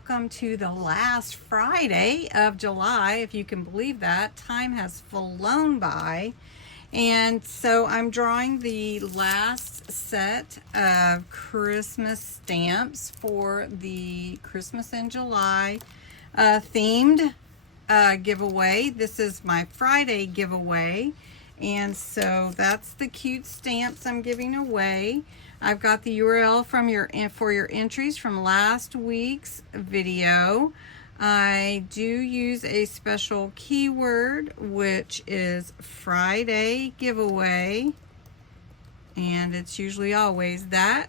welcome to the last Friday of July. If you can believe that, time has flown by. And so I'm drawing the last set of Christmas stamps for the Christmas in July themed giveaway. This is my Friday giveaway. And so that's the cute stamps I'm giving away. I've got the URL for your entries from last week's video. I do use a special keyword, which is Friday giveaway, and it's usually always that.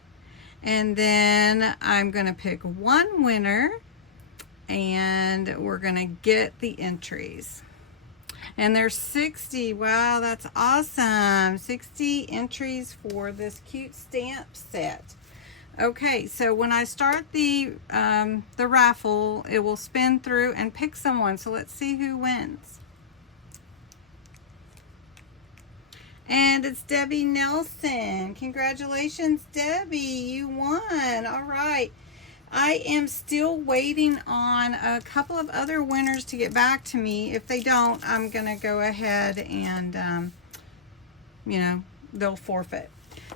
And then I'm going to pick one winner, and we're going to get the entries. And there's 60. Wow, that's awesome. 60 entries for this cute stamp set. Okay, so when I start the raffle, it will spin through and pick someone. So let's see who wins. And it's Debbie Nelson. Congratulations, Debbie. You won. All right. I am still waiting on a couple of other winners to get back to me. If they don't, I'm going to go ahead and, they'll forfeit.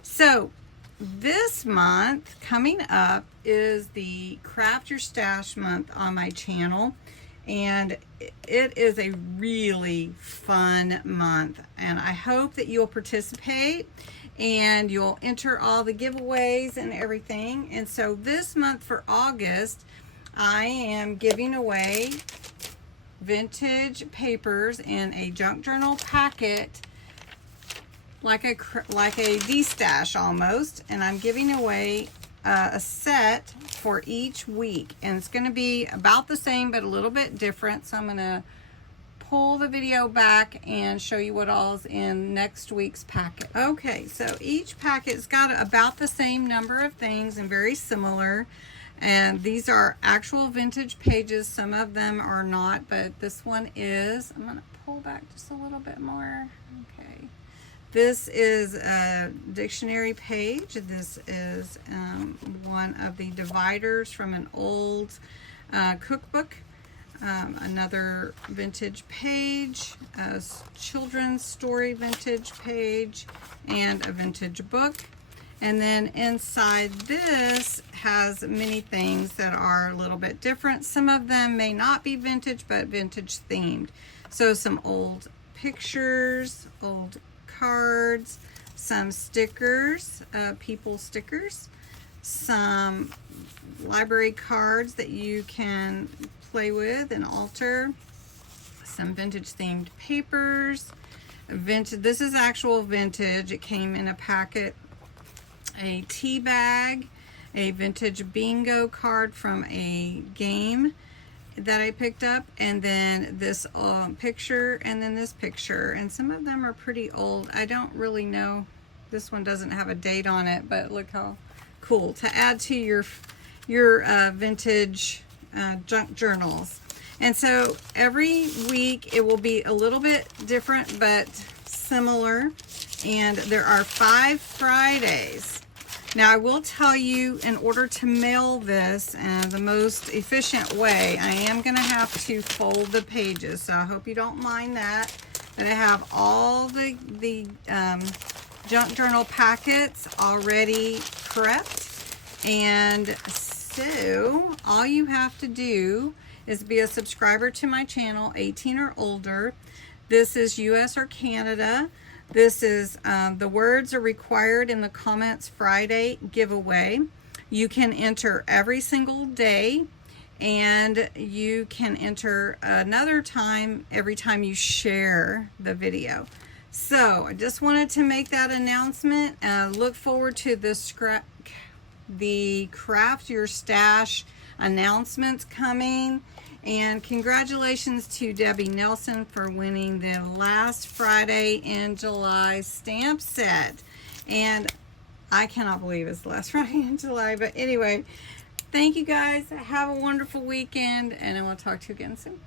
So this month coming up is the Craft Your Stash month on my channel. And it is a really fun month. And I hope that you'll participate and you'll enter all the giveaways and everything. And so this month for August, I am giving away vintage papers in a junk journal packet, like a D-stash almost. And I'm giving away a set for each week. And it's going to be about the same, but a little bit different. So I'm going to pull the video back and show you what all is in next week's packet. Okay, so each packet's got about the same number of things and very similar. And these are actual vintage pages. Some of them are not, but this one is. I'm going to pull back just a little bit more. Okay. This is a dictionary page. This is one of the dividers from an old cookbook. Another vintage page, a children's story vintage page, and a vintage book. And then inside this has many things that are a little bit different. Some of them may not be vintage, but vintage themed. So some old pictures, old cards, some stickers, people stickers, some library cards that you can play with and alter, some vintage themed papers, vintage. This is actual vintage. It came in a packet. A tea bag, a vintage bingo card from a game that I picked up, and then this picture, and then this picture. And some of them are pretty old. I don't really know. This one doesn't have a date on it, but look how cool to add to your vintage junk journals. And so every week it will be a little bit different but similar, and there are 5 Fridays. Now I will tell you, in order to mail this the most efficient way, I am going to have to fold the pages, so I hope you don't mind that. But I have all the junk journal packets already prepped, and so all you have to do is be a subscriber to my channel, 18 or older. This is US or Canada. This is the words are required in the comments Friday giveaway. You can enter every single day, and you can enter another time every time you share the video. So I just wanted to make that announcement. Look forward to the Craft Your Stash announcements coming. And congratulations to Debbie Nelson for winning the last Friday in July stamp set. And I cannot believe it's the last Friday in July. But anyway, thank you guys. Have a wonderful weekend, and I will talk to you again soon.